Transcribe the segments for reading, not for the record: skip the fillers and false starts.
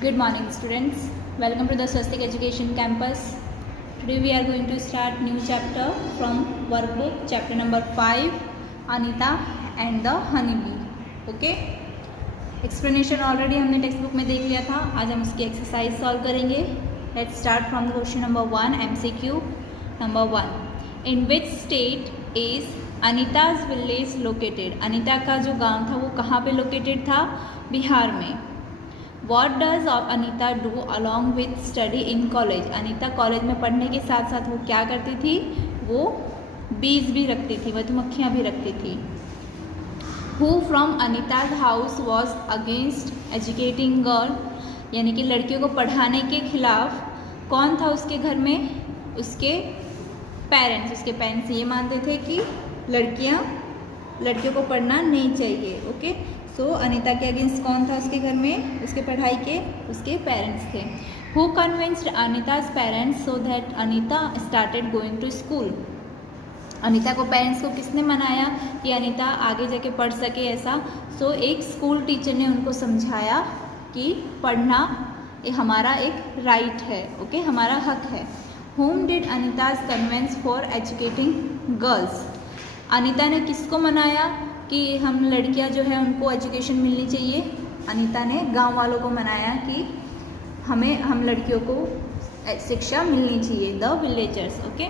Good morning, students. Welcome to the Swastik Education Campus. Today we are going to start new chapter from workbook, chapter number 5, Anita and the Honeybee. Okay? Explanation already हमने text book में देख लिया था. आज हम उसकी exercise solve करेंगे. Let's start from the question number 1, MCQ number 1. In which state is Anita's village located? Anita का जो गांव था वो कहाँ पे लोकेटेड था? बिहार में. What does Anita do along with study in college? Anita college में पढ़ने के साथ साथ वो क्या करती थी? वो बीज भी रखती थी, मधुमक्खियाँ भी रखती थी. Who from Anita's house was against educating girl? यानी कि लड़कियों को पढ़ाने के खिलाफ कौन था उसके घर में? उसके पेरेंट्स ये मानते थे कि लड़कियों को पढ़ना नहीं चाहिए. ओके, सो अनीता के अगेंस्ट कौन था उसके घर में? उसके पढ़ाई के उसके पेरेंट्स थे. Who convinced Anita's parents so that Anita started going to school? Anita को पेरेंट्स को किसने मनाया कि अनीता आगे जाके पढ़ सके ऐसा? सो एक स्कूल टीचर ने उनको समझाया कि पढ़ना ये हमारा एक राइट है. ओके, हमारा हक है. Whom did Anita's convince for educating girls? Anita ने किसको मनाया कि हम लड़कियां जो है उनको एजुकेशन मिलनी चाहिए? अनीता ने गांव वालों को मनाया कि हम लड़कियों को शिक्षा मिलनी चाहिए. The villagers. Okay.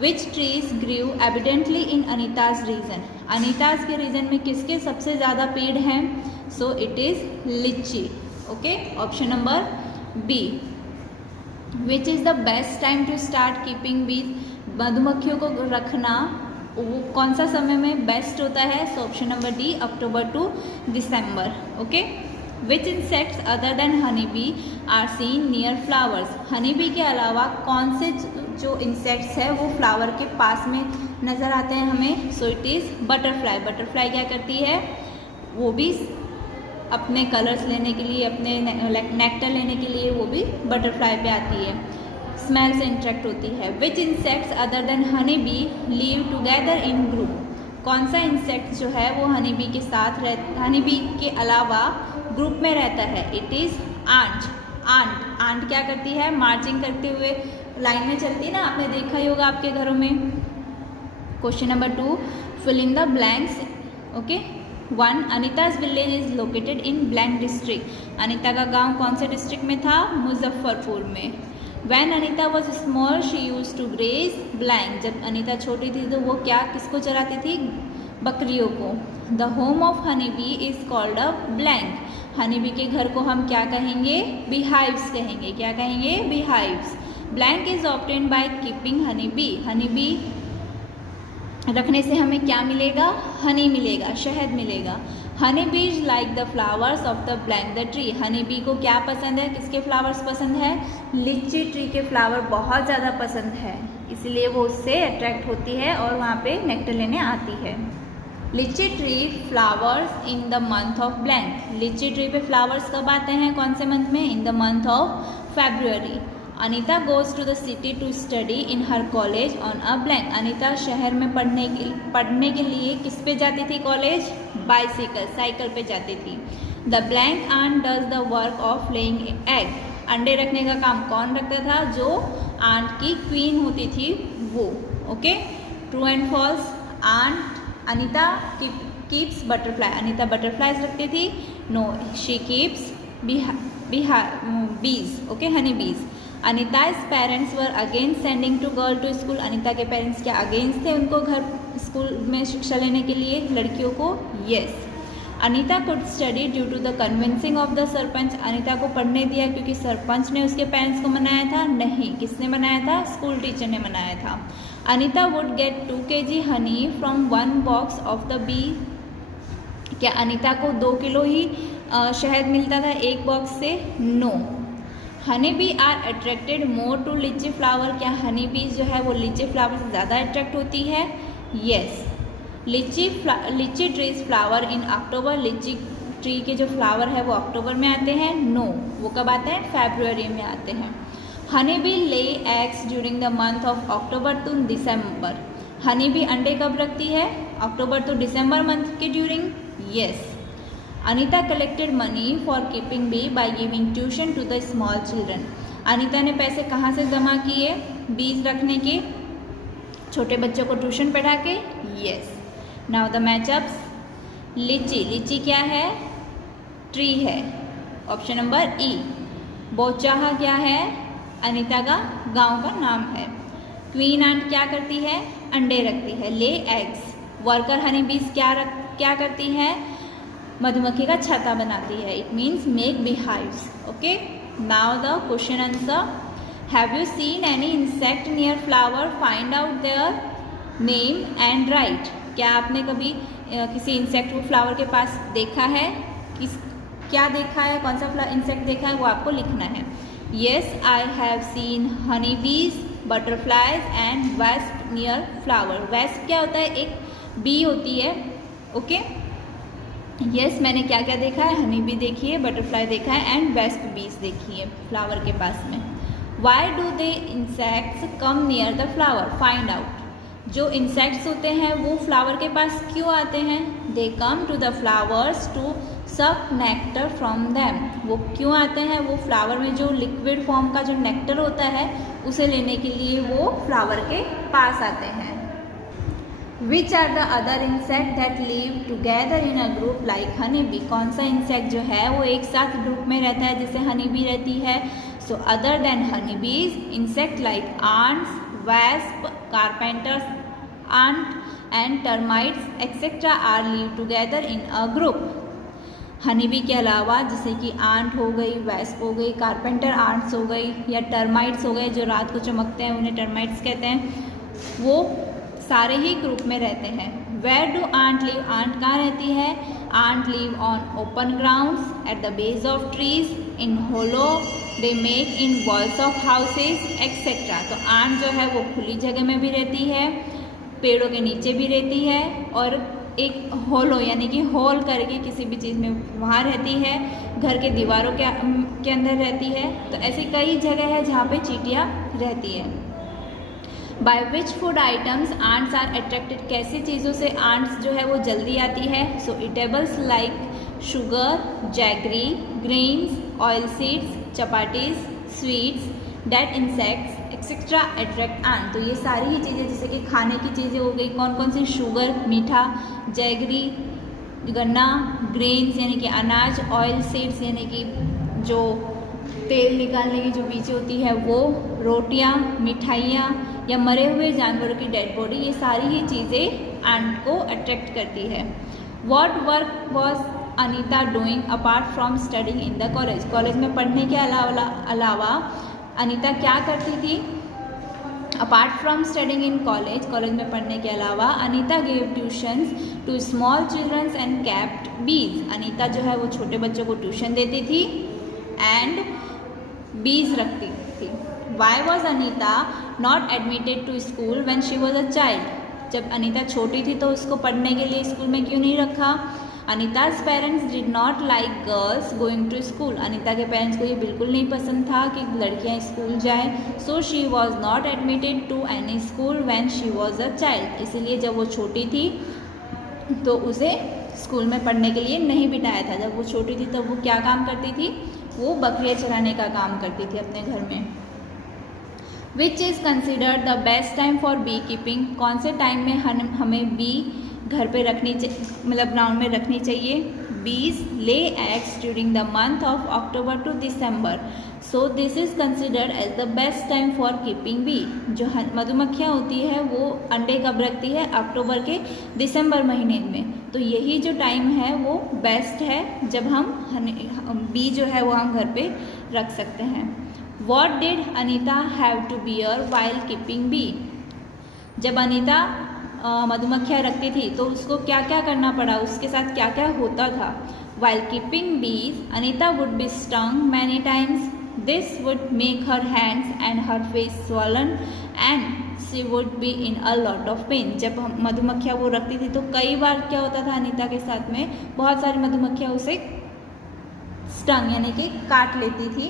Which trees grow evidently in Anita's region? Anita's के रीजन में किसके सबसे ज़्यादा पेड़ हैं? So it is litchi. Okay, option number B. Which is the best time to start keeping bees? मधुमक्खियों को रखना वो कौन सा समय में बेस्ट होता है? So option number D, October to December. Okay. Which insects other than honey bee are seen near flowers? Honey bee के अलावा कौन से जो इंसेक्ट्स है वो फ्लावर के पास में नज़र आते हैं हमें? सो इट इज़ बटरफ्लाई. बटरफ्लाई क्या करती है? वो भी अपने कलर्स लेने के लिए, अपने नेक्टर लेने के लिए वो भी बटरफ्लाई पे आती है. स्मेल से इंट्रैक्ट होती है. Which insects other than honey bee live together in group? कौन सा इंसेक्ट जो है वो हनी बी के साथ हनी बी के अलावा ग्रुप में रहता है? It is aunt. आंट क्या करती है? मार्चिंग करते हुए लाइन में चलती है ना, आपने देखा ही होगा आपके घरों में. Question number 2, fill in the blanks. Okay. 1, Anita's village is located in blank district. Anita का गांव कौन से डिस्ट्रिक्ट में था? मुजफ्फरपुर में. When Anita was small she used to graze blank. जब अनीता छोटी थी तो वो किसको चराती थी? बकरियों को. The home of honey bee is called a blank. Honey bee के घर को हम क्या कहेंगे? बीहाइव्स कहेंगे. क्या कहेंगे? Beehives. Blank is obtained by keeping honey bee. Honey bee रखने से हमें क्या मिलेगा? हनी मिलेगा, शहद मिलेगा. हनी बीज like the flowers of the blank the tree. Honey bee को क्या पसंद है? किसके फ्लावर्स पसंद है? लीची ट्री के फ्लावर बहुत ज़्यादा पसंद है, इसलिए वो उससे अट्रैक्ट होती है और वहाँ पे नेक्टर लेने आती है. Litchi tree flowers in the month of blank. Litchi tree पे फ्लावर्स कब आते हैं? कौन से मंथ में? In the month of February. Anita goes to the city to study in her college on a blank. Anita शहर में पढ़ने के लिए किस पे जाती थी कॉलेज? बाइसिकल, साइकिल पे जाती थी. The blank ant does the work of laying egg. अंडे रखने का काम कौन रखता था? जो आंट की क्वीन होती थी वो. Okay. True and false. Anita keeps butterfly. Anita butterflies रखती थी? No, she keeps bees. Okay, honey bees. Anita's parents were against sending to girl to school. Anita के पेरेंट्स क्या अगेंस्ट थे उनको घर स्कूल में शिक्षा लेने के लिए लड़कियों को? Yes. Anita could study due to the convincing of the sarpanch. Anita को पढ़ने दिया क्योंकि सरपंच ने उसके पेरेंट्स को मनाया था? नहीं. किसने मनाया था? स्कूल टीचर ने मनाया था. Anita would get 2 kg honey from 1 box of the bee. क्या अनीता को 2 किलो ही शहद मिलता था एक बॉक्स से? No. Honey bee are attracted more to litchi flower. क्या हनी बी जो है वो लीची फ्लावर से ज़्यादा अट्रैक्ट होती है? यस. लीची ट्रीज फ्लावर इन अक्टूबर. लीची ट्री के जो फ्लावर है वो अक्टूबर में आते हैं? नो. वो कब आते हैं? फरवरी में आते हैं. Honey bee lay eggs during the month of October to December. Honey bee अंडे कब रखती है? अक्टूबर टू दिसंबर मंथ के during? Yes. Anita collected money for keeping bee by giving tuition to the small children. Anita ने पैसे कहाँ से जमा किए? बीज रखने के, छोटे बच्चों को ट्यूशन पढ़ा के। यस। Now the matchups. लीची, लीची क्या है? ट्री है, ऑप्शन नंबर ई। बोचाहा क्या है? अनीता का गांव का नाम है। क्वीन आंट क्या करती है? अंडे रखती है, ले एग्स। वर्कर हनी बीज क्या करती है? मधुमक्खी का छत्ता बनाती है। It means make bee hives. Okay, now the question answer. Have you seen any insect near flower? Find out their name and right. क्या आपने कभी किसी इंसेक्ट को फ्लावर के पास देखा है? क्या देखा है? कौन सा इंसेक्ट देखा है वो आपको लिखना है। Yes, I have seen honey bees, butterflies and wasp near flower. Wasp क्या होता है? एक बी होती है। ओके, यस, मैंने क्या क्या देखा है? हनी बी देखी है, बटरफ्लाई देखा है एंड वेस्प बीज देखी है फ्लावर के पास में। Why do they insects come near the flower? Find out. जो इंसेक्ट्स होते हैं वो फ्लावर के पास क्यों आते हैं? They come to the flowers to suck nectar from them. वो क्यों आते हैं? वो फ्लावर में जो लिक्विड फॉर्म का जो नेक्टर होता है उसे लेने के लिए वो फ्लावर के पास आते हैं। Which are the other insect that live together in a group like honey bee? कौन सा इंसेक्ट जो है वो एक साथ ग्रुप में रहता है जैसे हनी बी रहती है? So other than honey bees, insect like ants, wasp, carpenters ant and termites etc. are live together in a group. Honey bee के अलावा जैसे कि आंट हो गई, वेस्प हो गई, कारपेंटर आंट्स हो गई या टर्माइट्स हो गए जो रात को चमकते हैं उन्हें टर्माइट्स कहते हैं, वो सारे ही ग्रुप में रहते हैं। Where do ant live? Ant कहाँ रहती है? Ant live on open grounds, at the base of trees, in hollow they make in walls of houses etcetera. तो आंट जो है वो खुली जगह में भी रहती है, पेड़ों के नीचे भी रहती है और एक होलो यानी कि होल करके किसी भी चीज़ में वहाँ रहती है, घर के दीवारों के अंदर रहती है। तो ऐसी कई जगह है जहाँ पे चींटियाँ रहती है। By which food items ants are attracted? कैसी चीज़ों से आंट्स जो है वो जल्दी आती है? So eatables like sugar, jaggery, grains, oil seeds, chapatis, sweets, dead insects etcetera attract ant. तो ये सारी ही चीज़ें जैसे कि खाने की चीज़ें हो गई, कौन कौन सी? शुगर मीठा, जैगरी गन्ना, ग्रेन्स यानी कि अनाज, ऑयल सीड्स यानी कि जो तेल निकालने की जो बीज होती है वो, रोटियां, मिठाइयाँ या मरे हुए जानवरों की डेड बॉडी, ये सारी ही चीज़ें आंट को अट्रैक्ट करती है। What work was Anita doing apart from studying in the college? College में पढ़ने के अलावा अनीता क्या करती थी? Apart from studying in college, college में पढ़ने के अलावा Anita gave tuitions to small childrens and kept bees. Anita जो है वो छोटे बच्चों को ट्यूशन देती थी एंड बीज रखती थी। Why was Anita not admitted to school when she was a child? जब अनीता छोटी थी तो उसको पढ़ने के लिए स्कूल में क्यों नहीं रखा? Anita's parents did not like girls going to school. Anita के पेरेंट्स को ये बिल्कुल नहीं पसंद था कि लड़कियां स्कूल जाएं। So she was not admitted to any school when she was a child. इसीलिए जब वो छोटी थी तो उसे स्कूल में पढ़ने के लिए नहीं बिठाया था। जब वो छोटी थी तब वो क्या काम करती थी? वो बकरियाँ चराने का काम करती थी अपने घर में। Which is considered the best time for bee keeping? कौन से टाइम में हमें बी घर पे रखनी चाहिए, मतलब ग्राउंड में रखनी चाहिए? Bees lay eggs during the month of October to December. So this is considered as the best time for keeping bee. जो मधुमक्खियाँ होती है वो अंडे कब रखती है? अक्टूबर के दिसंबर महीने में। तो यही जो टाइम है वो बेस्ट है जब हम बी जो है वो हम घर पे रख सकते हैं। What did Anita have to bear while keeping bee? जब अनीता मधुमक्खियाँ रखती थी तो उसको क्या क्या करना पड़ा, उसके साथ क्या क्या होता था? While keeping bees Anita would be stung many times. This would make her hands and her face swollen and she would be in a lot of pain. जब मधुमक्खियाँ वो रखती थी तो कई बार क्या होता था अनीता के साथ में, बहुत सारी मधुमक्खियाँ उसे स्टंग यानी कि काट लेती थी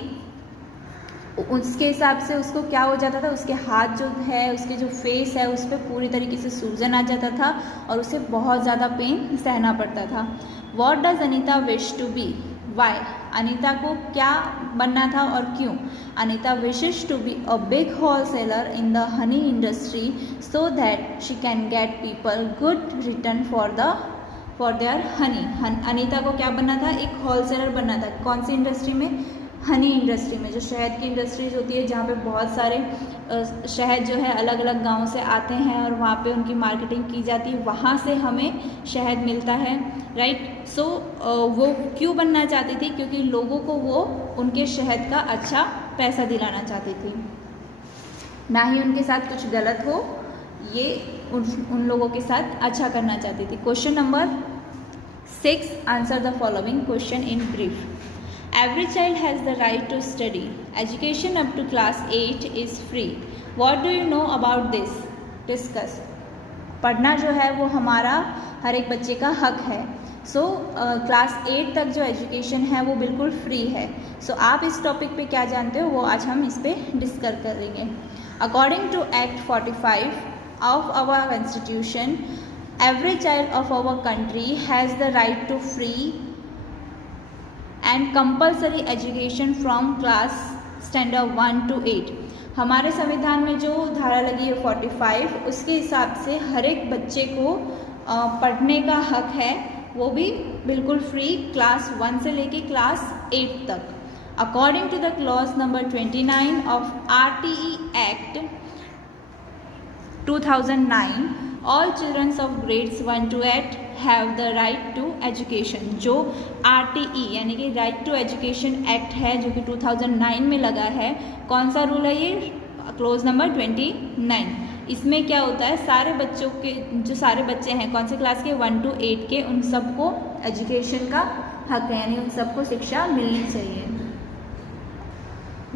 उसके हिसाब से उसको क्या हो जाता था, उसके हाथ जो है, उसके जो फेस है, उस पर पूरी तरीके से सूजन आ जाता था और उसे बहुत ज़्यादा पेन सहना पड़ता था। What does Anita wish to be, why, Anita को क्या बनना था और क्यों? Anita wishes to be a big wholesaler in the honey industry so that she can get people good return for their honey. Anita को क्या बनना था? एक होलसेलर बनना था। कौन सी इंडस्ट्री में? हनी इंडस्ट्री में, जो शहद की इंडस्ट्रीज होती है, जहाँ पे बहुत सारे शहद जो है अलग अलग गाँव से आते हैं और वहाँ पे उनकी मार्केटिंग की जाती है, वहाँ से हमें शहद मिलता है, राइट। सो वो क्यों बनना चाहती थी? क्योंकि लोगों को वो उनके शहद का अच्छा पैसा दिलाना चाहती थी, ना ही उनके साथ कुछ गलत हो, ये उन लोगों के साथ अच्छा करना चाहती थी। Question number 6, answer the following question in brief. Every child has the right to study. Education up to class 8 is free. What do you know about this? Discuss. पढ़ना जो है वो हमारा हर एक बच्चे का हक है। क्लास 8 तक जो एजुकेशन है वो बिल्कुल फ्री है। आप इस टॉपिक पे क्या जानते हो वो आज हम इस पे डिस्कस करेंगे। According to act 45 of our constitution, every child of our country has the right to free and compulsory education from class standard 1 to 8। हमारे संविधान में जो धारा लगी है 45, उसके हिसाब से हर एक बच्चे को पढ़ने का हक है, वो भी बिल्कुल फ्री, क्लास 1 से लेके क्लास 8 तक। According to the clause number 29 of RTE act 2009, all childrens of grades 1 to 8 have the right to education. जो RTE यानी कि राइट टू एजुकेशन एक्ट है, जो कि 2009 में लगा है, कौन सा रूल है ये? Close number 29। इसमें क्या होता है, सारे बच्चों के, जो सारे बच्चे हैं कौन से क्लास के? 1 to 8 के, उन सबको एजुकेशन का हक है, यानी उन सबको शिक्षा मिलनी चाहिए।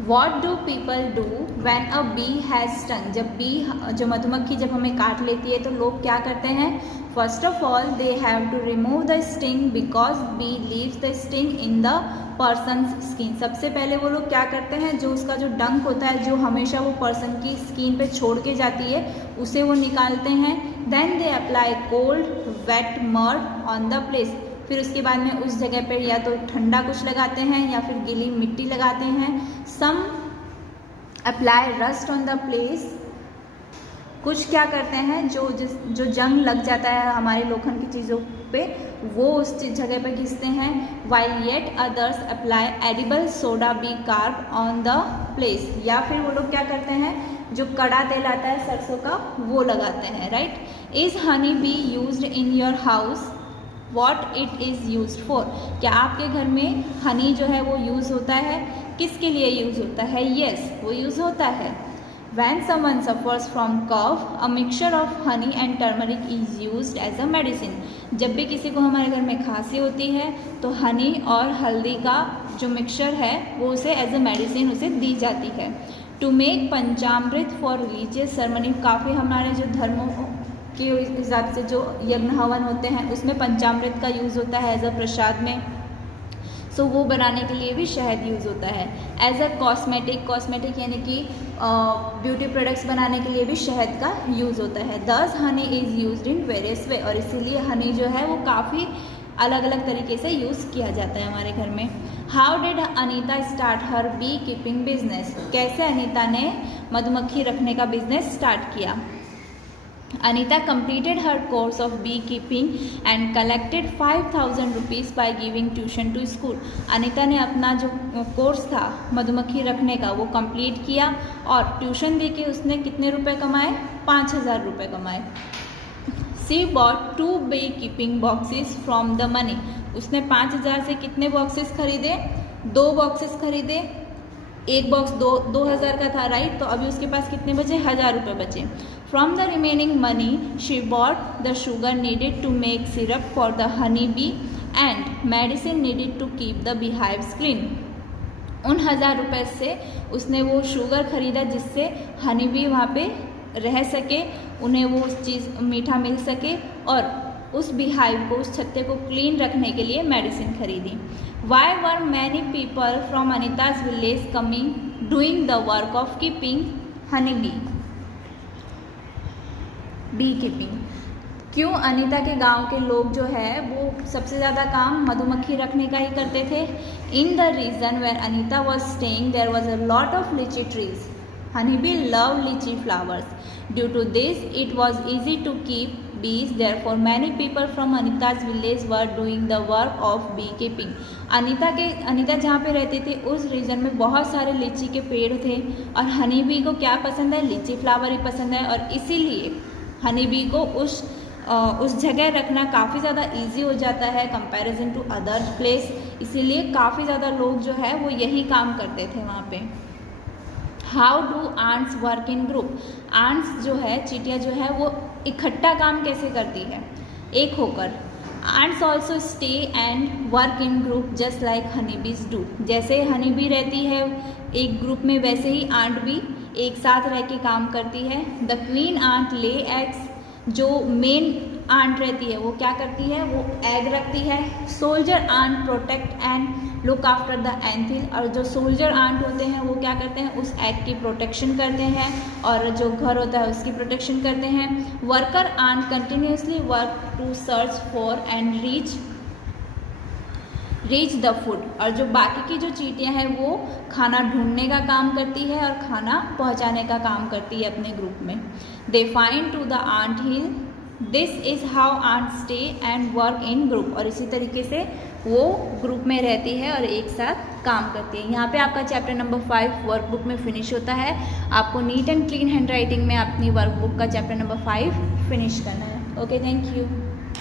What do people do when a bee has stung? जब बी, जो मधुमक्खी जब हमें काट लेती है तो लोग क्या करते हैं? First of all they have to remove the sting because bee leaves the sting in the person's skin. सबसे पहले वो लोग क्या करते हैं, जो उसका जो डंक होता है, जो हमेशा वो पर्सन की स्किन पे छोड़ के जाती है, उसे वो निकालते हैं। Then they apply cold wet mud on the place. फिर उसके बाद में उस जगह पर या तो ठंडा कुछ लगाते हैं या फिर गीली मिट्टी लगाते हैं। Some apply rust on the place. कुछ क्या करते हैं, जो जंग लग जाता है हमारे लोखंड की चीज़ों पे, वो उस जगह पे घिसते हैं। While yet others apply edible soda bicarb on the place. या फिर वो लोग क्या करते हैं, जो कड़ा तेल आता है सरसों का, वो लगाते हैं, right. Is honey be used in your house? What it is use for? क्या आपके घर में हनी जो है वो यूज़ होता है? किसके लिए यूज़ होता है? येस, वो यूज़ होता है। When someone suffers from cough, a mixture of honey and turmeric is used as a medicine. जब भी किसी को हमारे घर में खांसी होती है तो हनी और हल्दी का जो मिक्सचर है वो उसे एज अ मेडिसिन उसे दी जाती है। To make panchamrit for religious ceremony, काफ़ी हमारे जो धर्मों के हिसाब से जो यज्ञ हवन होते हैं उसमें पंचामृत का यूज़ होता है एज अ प्रसाद में। वो बनाने के लिए भी शहद यूज़ होता है। एज अ कॉस्मेटिक यानी कि ब्यूटी प्रोडक्ट्स बनाने के लिए भी शहद का यूज़ होता है। दस Honey is used in various वे, और इसीलिए हनी जो है वो काफ़ी अलग अलग तरीके से यूज़ किया जाता है हमारे घर में। How did Anita start her bee keeping business? कैसे अनीता ने मधुमक्खी रखने का बिजनेस स्टार्ट किया? Anita completed her course of beekeeping and collected 5,000 rupees by giving tuition to school. Anita ने अपना जो कोर्स था मधुमक्खी रखने का वो कंप्लीट किया और ट्यूशन दे के उसने कितने रुपए कमाए? 5,000 रुपये कमाए। She bought 2 beekeeping boxes from the money. उसने 5,000 से कितने बॉक्सेस खरीदे? 2 बॉक्सेस खरीदे। एक बॉक्स 2,000 का था, राइट। तो अभी उसके पास कितने बचे? 1,000 रुपये बचे। From the remaining money, she bought the sugar needed to make syrup for the honey bee and medicine needed to keep the beehives clean. उन 1,000 रुपये से उसने वो शुगर खरीदा जिससे हनी बी वहाँ पे रह सके, उन्हें वो चीज़ मीठा मिल सके, और उस बीहाइव को, उस छत्ते को क्लीन रखने के लिए मेडिसिन खरीदी। Why were many people from Anita's village coming doing the work of keeping honey B keeping. क्यों अनीता के गांव के लोग जो है वो सबसे ज़्यादा काम मधुमक्खी रखने का ही करते थे। In the region where Anita was staying there was a lot of litchi trees. Honey bee love litchi flowers. Due to this it was easy to keep bees, therefore many people from Anita's village were doing the work of beekeeping। Anita जहाँ पे रहते थे उस reason में बहुत सारे लीची के पेड़ थे और हनी बी को क्या पसंद है, लीची फ्लावर ही पसंद है, और इसीलिए हनी बी को उस जगह रखना काफ़ी ज़्यादा इजी हो जाता है कंपैरिजन टू अदर प्लेस। इसीलिए काफ़ी ज़्यादा लोग जो है वो यही काम करते थे वहाँ पे। How do ants work in group. Ants जो है, चींटियाँ जो है वो इकट्ठा काम कैसे करती है, एक होकर। Ants also stay and work in group just like honey bees do. जैसे हनी बी रहती है एक ग्रुप में, वैसे ही आंट भी एक साथ रह के काम करती है। The queen ant lay eggs. जो मेन आंट रहती है वो क्या करती है, वो एग रखती है। Soldier ant protect and look after the anthill. और जो सोल्जर आंट होते हैं वो क्या करते हैं, उस एग की प्रोटेक्शन करते हैं और जो घर होता है उसकी प्रोटेक्शन करते हैं। Worker ant continuously work to search for and reach the food. और जो बाकी की जो चींटियाँ हैं वो खाना ढूंढने का काम करती है और खाना पहुंचाने का काम करती है अपने ग्रुप में। They find to the ant hill. This is how ant stay and work in group. और इसी तरीके से वो ग्रुप में रहती है और एक साथ काम करती है। यहाँ पे आपका चैप्टर नंबर 5 वर्कबुक में फिनिश होता है। आपको neat and clean hand writing में अपनी वर्कबुक का चैप्टर नंबर 5 फिनिश करना है। Okay, thank you.